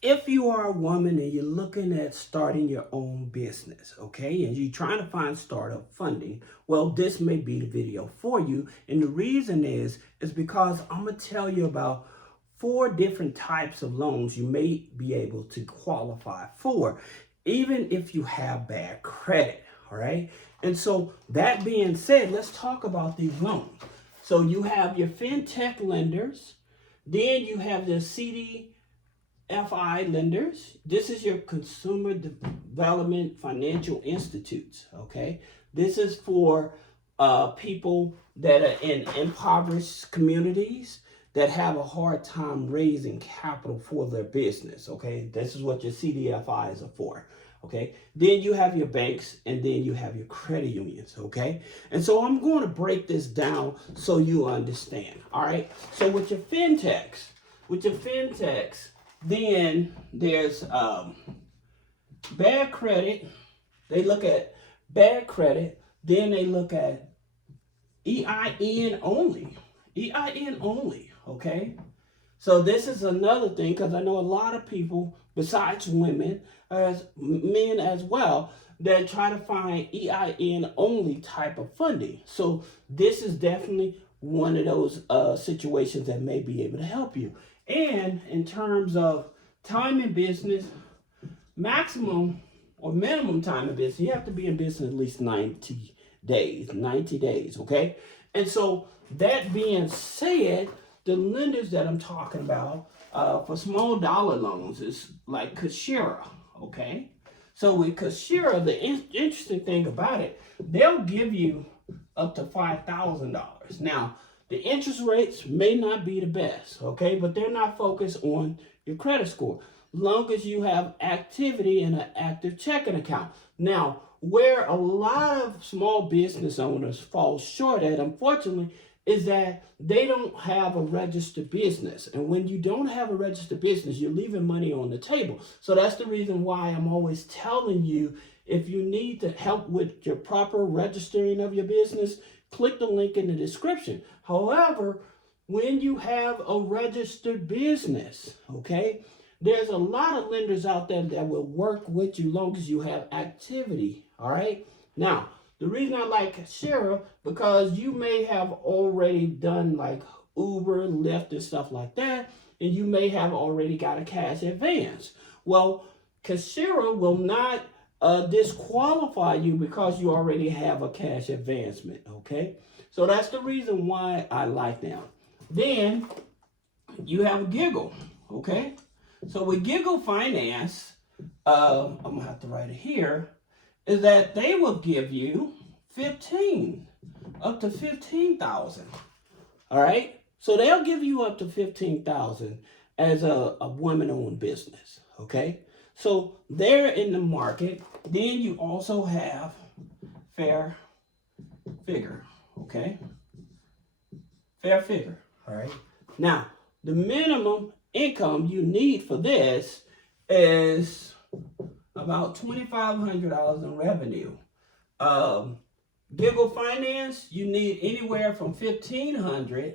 If you are a woman and you're looking at starting your own business, okay, and you're trying to find startup funding, well, this may be the video for you. And the reason is because I'm gonna tell you about 4 different types of loans you may be able to qualify for, even if you have bad credit. All right. And so that being said, let's talk about these loans. So you have your fintech lenders, then you have the CDFI lenders. This is your consumer development financial institutes. Okay, this is for people that are in impoverished communities that have a hard time raising capital for their business. Okay, this is what your CDFIs are for. Okay, then you have your banks, and then you have your credit unions. Okay, and so I'm going to break this down so you understand. All right, so with your fintechs, then there's bad credit. They look at bad credit. Then they look at EIN only. EIN only. Okay. So this is another thing, because I know a lot of people, besides women, as men as well, that try to find EIN only type of funding. So this is definitely one of those situations that may be able to help you. And in terms of time in business, maximum or minimum time in business, you have to be in business at least 90 days. 90 days, okay? And so that being said, the lenders that I'm talking about for small dollar loans is like Kashira, okay? So with Kashira, the interesting thing about it, they'll give you up to $5,000. Now, the interest rates may not be the best, okay? But they're not focused on your credit score, long as you have activity in an active checking account. Now, where a lot of small business owners fall short at, unfortunately, is that they don't have a registered business. And when you don't have a registered business, you're leaving money on the table. So that's the reason why I'm always telling you, if you need to help with your proper registering of your business, click the link in the description. However, when you have a registered business, okay, there's a lot of lenders out there that will work with you long as you have activity, all right? Now, the reason I like Shara, because you may have already done like Uber, Lyft, and stuff like that, and you may have already got a cash advance. Well, Kashira will not disqualify you because you already have a cash advancement, okay? So that's the reason why I like them. Then you have Giggle, okay? So with Giggle Finance, I'm gonna have to write it here, is that they will give you up to 15,000. All right? So they'll give you up to 15,000 as a woman-owned business, okay? So they're in the market. Then you also have Fair Figure, okay? Fair Figure, all right? Now, the minimum income you need for this is about $2,500 in revenue. Giggle Finance, you need anywhere from $1,500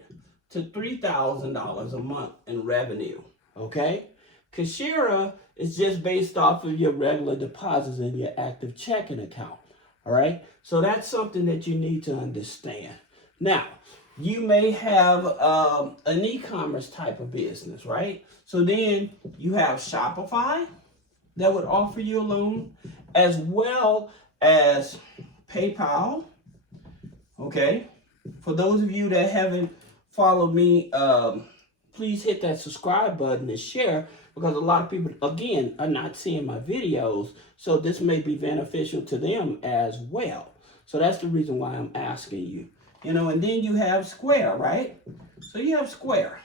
to $3,000 a month in revenue. Okay? Kashira is just based off of your regular deposits in your active checking account. All right? So that's something that you need to understand. Now, you may have an e-commerce type of business, right? So then you have Shopify that would offer you a loan, as well as PayPal. Okay, for those of you that haven't followed me, please hit that subscribe button and share, because a lot of people, again, are not seeing my videos, so this may be beneficial to them as well. So that's the reason why I'm asking you. You know, and then you have Square, right? So you have Square.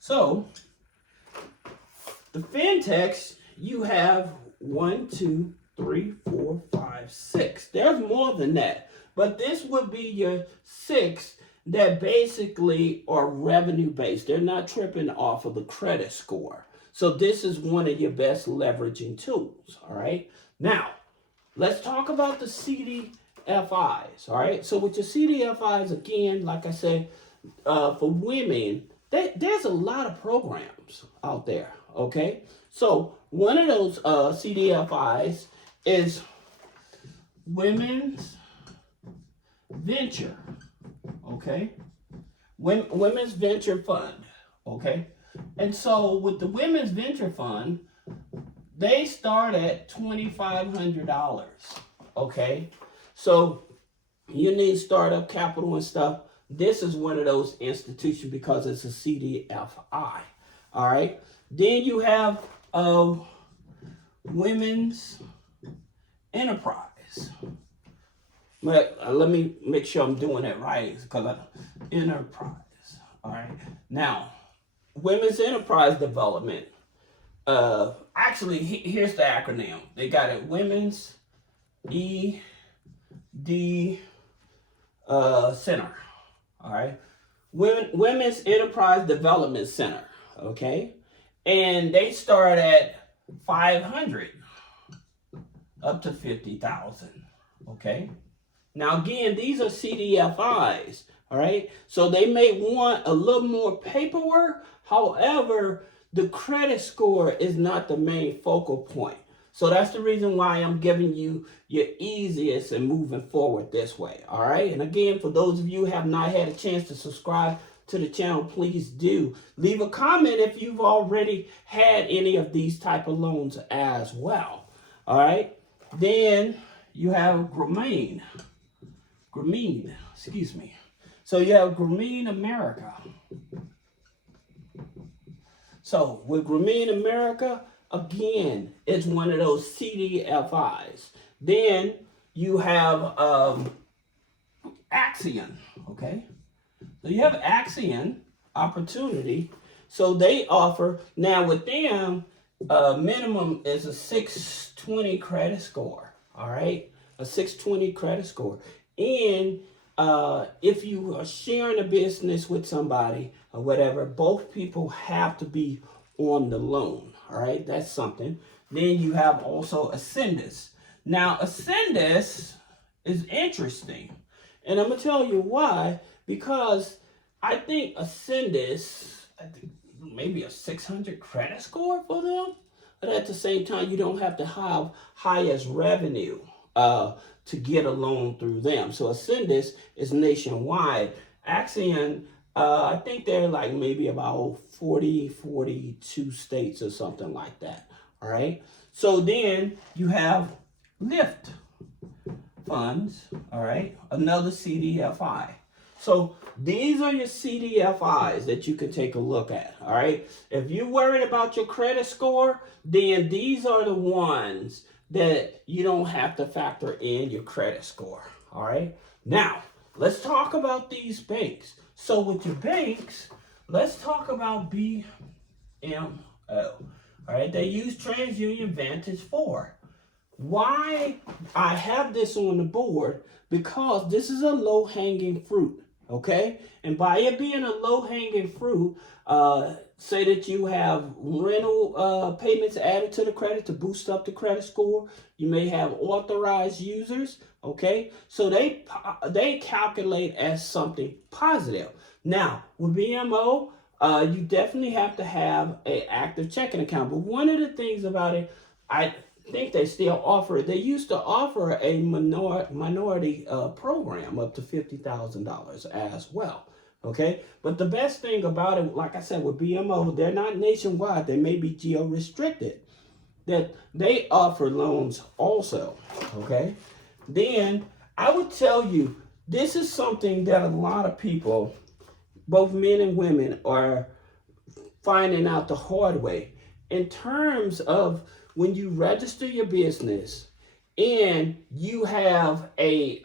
So the fintechs, you have 1, 2, 3, 4, 5, 6. There's more than that, but this would be your 6 that basically are revenue based. They're not tripping off of the credit score. So this is one of your best leveraging tools. All right. Now, let's talk about the CDFIs. All right. So with your CDFIs, again, like I said, for women, there's a lot of programs out there. Okay, so one of those CDFIs is Women's Venture. Okay, Women's Venture Fund. Okay, and so with the Women's Venture Fund, they start at $2,500. Okay, so you need startup capital and stuff. This is one of those institutions because it's a CDFI. All right. Then you have Women's Enterprise. Let me make sure I'm doing it right because enterprise. All right. Now, Women's Enterprise Development. Actually, here's the acronym. They got it. Women's ED Center. All right. Women's Enterprise Development Center. Okay. And they start at 500 up to 50,000. Okay. Now again, these are CDFIs. All right. So they may want a little more paperwork. However, the credit score is not the main focal point. So that's the reason why I'm giving you your easiest and moving forward this way. All right. And again, for those of you who have not had a chance to subscribe to the channel, please do. Leave a comment if you've already had any of these type of loans as well. All right. Then you have Grameen, excuse me. So you have Grameen America. So with Grameen America, again, it's one of those CDFIs. Then you have Axion, okay? So you have Axion Opportunity. So they offer, now with them, minimum is a 620 credit score, all right? A 620 credit score. And if you are sharing a business with somebody or whatever, both people have to be on the loan. All right, that's something. Then you have also Ascendus. Now, Ascendus is interesting. And I'm going to tell you why. Because I think Ascendus, maybe a 600 credit score for them. But at the same time, you don't have to have highest revenue to get a loan through them. So Ascendus is nationwide. Axion, I think they're like maybe about 42 states or something like that. All right. So then you have Lift Funds. All right. Another CDFI. So these are your CDFIs that you can take a look at. All right. If you're worried about your credit score, then these are the ones that you don't have to factor in your credit score. All right. Now, let's talk about these banks. So with your banks, let's talk about BMO. All right. They use TransUnion Vantage 4. Why I have this on the board? Because this is a low-hanging fruit. Okay. And by it being a low-hanging fruit, say that you have rental payments added to the credit to boost up the credit score. You may have authorized users. Okay, so they calculate as something positive. Now with BMO, you definitely have to have an active checking account. But one of the things about it, I think they still offer it. They used to offer a minority program up to $50,000 as well. Okay, but the best thing about it, like I said, with BMO, they're not nationwide. They may be geo-restricted. That they offer loans also. Okay, then I would tell you, this is something that a lot of people, both men and women, are finding out the hard way. In terms of when you register your business and you have a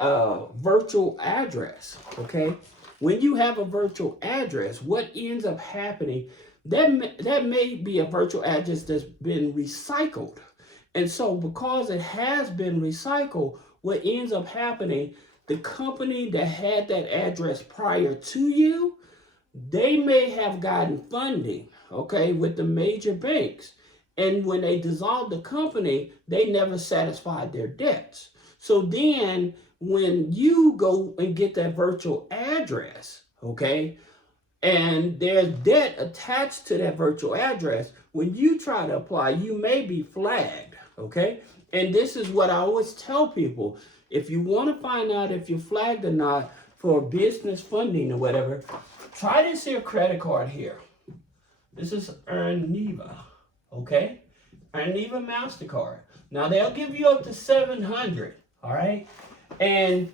virtual address, okay? When you have a virtual address, what ends up happening, that may be a virtual address that's been recycled. And so because it has been recycled, what ends up happening, the company that had that address prior to you, they may have gotten funding, okay, with the major banks. And when they dissolved the company, they never satisfied their debts. So then when you go and get that virtual address, okay, and there's debt attached to that virtual address, when you try to apply, you may be flagged, okay? And this is what I always tell people. If you want to find out if you're flagged or not for business funding or whatever, try this here credit card here. This is Earneva, okay? Earneva MasterCard. Now, they'll give you up to $700, all right? And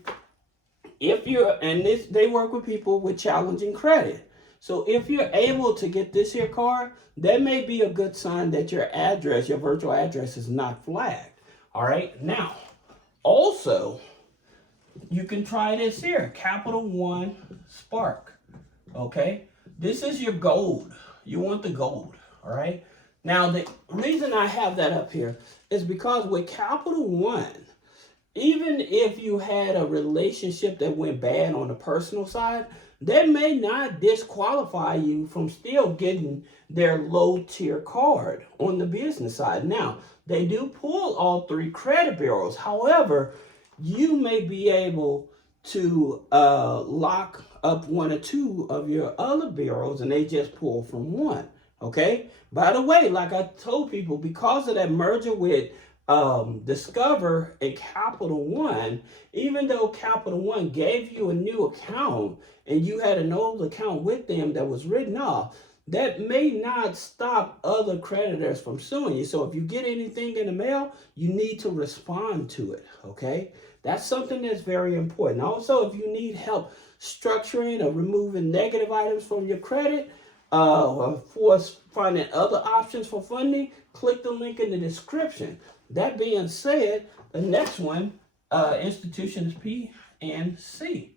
if you're, and this, they work with people with challenging credit. So if you're able to get this here card, that may be a good sign that your address, your virtual address is not flagged, all right? Now, also, you can try this here, Capital One Spark, okay? This is your gold. You want the gold, all right? Now, the reason I have that up here is because with Capital One, even if you had a relationship that went bad on the personal side, that may not disqualify you from still getting their low tier card on the business side. Now, they do pull all three credit bureaus. However, you may be able to lock up one or two of your other bureaus and they just pull from one, okay? By the way, like I told people, because of that merger with Discover and Capital One, even though Capital One gave you a new account and you had an old account with them that was written off, that may not stop other creditors from suing you. So if you get anything in the mail, you need to respond to it, okay? That's something that's very important. Also, if you need help structuring or removing negative items from your credit, or for finding other options for funding, click the link in the description. That being said, the next one, institution is PNC,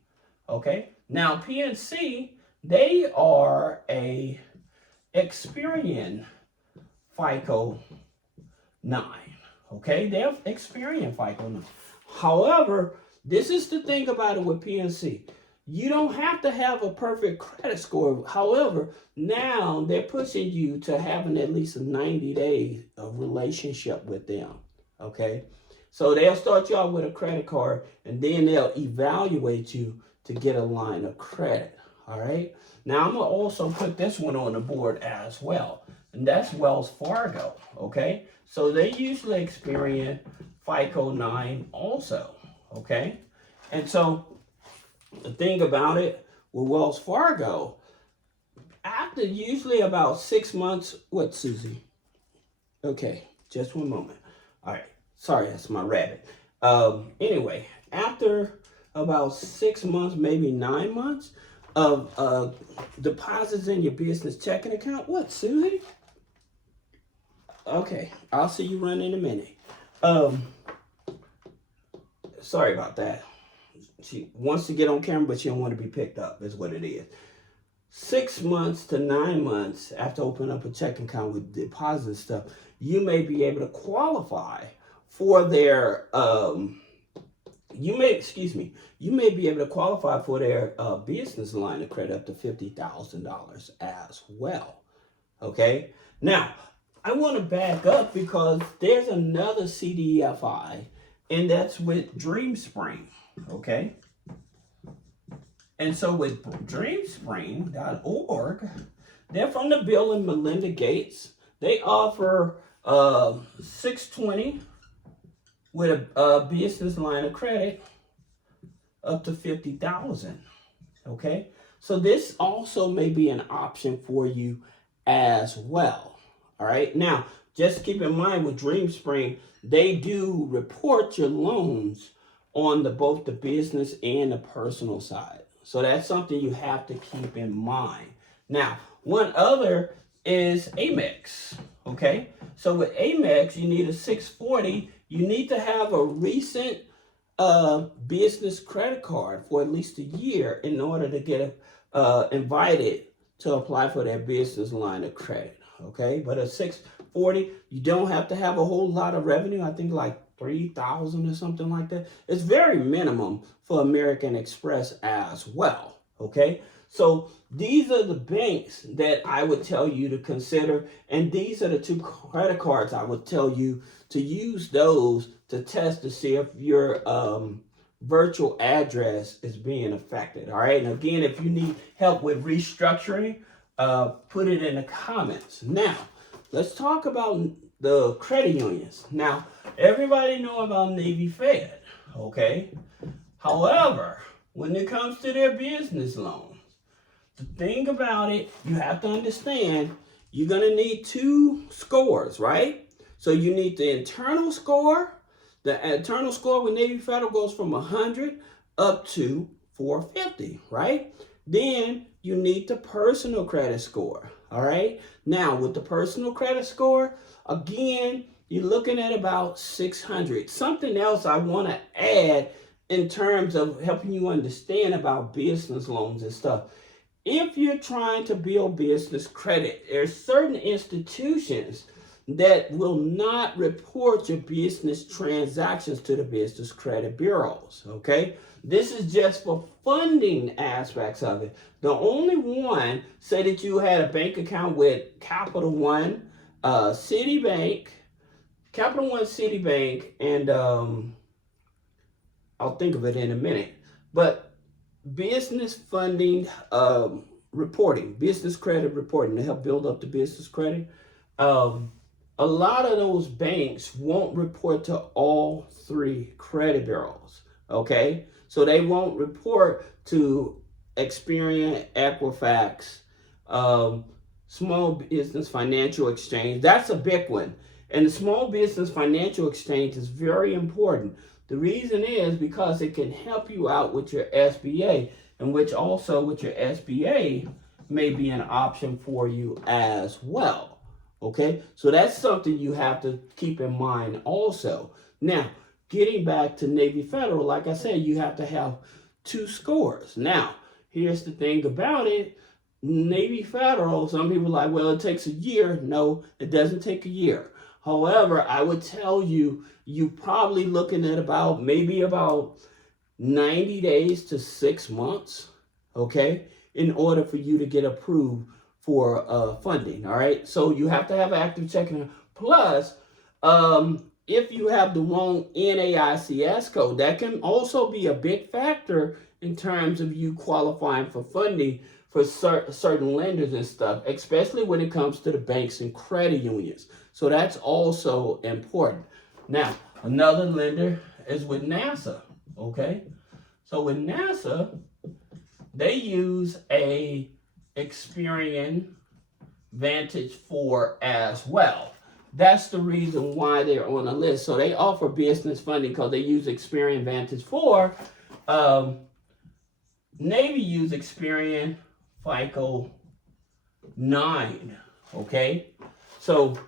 okay? Now, PNC, they are a Experian FICO 9, okay? They're Experian FICO 9. However, this is the thing about it with PNC. You don't have to have a perfect credit score. However, now they're pushing you to having at least a 90-day relationship with them, okay? So they'll start you off with a credit card, and then they'll evaluate you to get a line of credit, all right? Now, I'm going to also put this one on the board as well, and that's Wells Fargo, okay? So they usually experience FICO 9 also, okay? And so the thing about it with Wells Fargo, after usually about 6 months, what, Susie? Okay, just one moment. All right, sorry, that's my rabbit. Anyway, after about 6 months, maybe 9 months of deposits in your business checking account, what, Susie? Okay, I'll see you run in a minute. Sorry about that. She wants to get on camera, but she don't want to be picked up, is what it is. 6 months to 9 months after opening up a checking account with deposits and stuff, you may be able to qualify for their, you may be able to qualify for their business line of credit up to $50,000 as well, okay? Now, I want to back up because there's another CDFI, and that's with DreamSpring, okay? And so with dreamspring.org, they're from the Bill and Melinda Gates. They offer 620 with a business line of credit up to 50,000, okay? So this also may be an option for you as well, all right? Now, just keep in mind with DreamSpring, they do report your loans on both the business and the personal side. So that's something you have to keep in mind. Now, one other is Amex, okay? So with Amex, you need a 640. You need to have a recent business credit card for at least a year in order to get invited to apply for that business line of credit, okay? But a 640, you don't have to have a whole lot of revenue. I think like 3,000 or something like that. It's very minimum for American Express as well, okay? So these are the banks that I would tell you to consider, and these are the two credit cards I would tell you to use those to test to see if your virtual address is being affected, all right? And again, if you need help with restructuring, put it in the comments. Now, let's talk about the credit unions. Now, everybody know about Navy Fed, okay? However, when it comes to their business loans, the thing about it, you have to understand, you're going to need 2 scores, right? So you need the internal score. The internal score with Navy Federal goes from 100 up to 450, right? Then you need the personal credit score, all right? Now, with the personal credit score, again, you're looking at about 600. Something else I want to add in terms of helping you understand about business loans and stuff. If you're trying to build business credit, there's certain institutions that will not report your business transactions to the business credit bureaus, okay? This is just for funding aspects of it. The only one, say that you had a bank account with Capital One, Citibank, and I'll think of it in a minute. But business funding reporting, business credit reporting to help build up the business credit. A lot of those banks won't report to all 3 credit bureaus, okay? So they won't report to Experian, Equifax, Small Business Financial Exchange. That's a big one. And the Small Business Financial Exchange is very important. The reason is because it can help you out with your SBA, and which also with your SBA may be an option for you as well. Okay, so that's something you have to keep in mind also. Now, getting back to Navy Federal, like I said, you have to have 2 scores. Now, here's the thing about it. Navy Federal, some people are like, well, it takes a year. No, it doesn't take a year. However, I would tell you, you're probably looking at maybe about 90 days to 6 months, okay, in order for you to get approved for funding, all right? So you have to have active checking. Plus, if you have the wrong NAICS code, that can also be a big factor in terms of you qualifying for funding for certain lenders and stuff, especially when it comes to the banks and credit unions. So that's also important. Now, another lender is with NASA, okay? So with NASA, they use a Experian Vantage 4 as well. That's the reason why they're on the list. So they offer business funding because they use Experian Vantage 4. Navy use Experian FICO 9, okay? So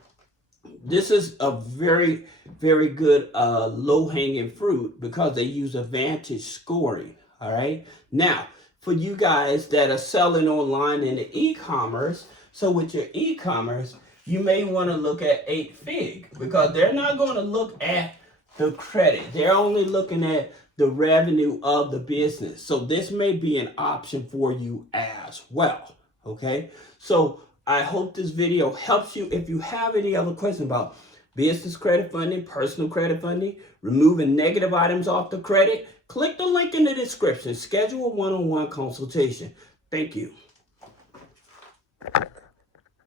this is a very, very good low-hanging fruit because they use a Vantage scoring, all right? Now, for you guys that are selling online in the e-commerce, so with your e-commerce, you may want to look at 8Fig because they're not going to look at the credit. They're only looking at the revenue of the business. So this may be an option for you as well, okay? So I hope this video helps you. If you have any other questions about business credit funding, personal credit funding, removing negative items off the credit, click the link in the description. Schedule a one-on-one consultation. Thank you.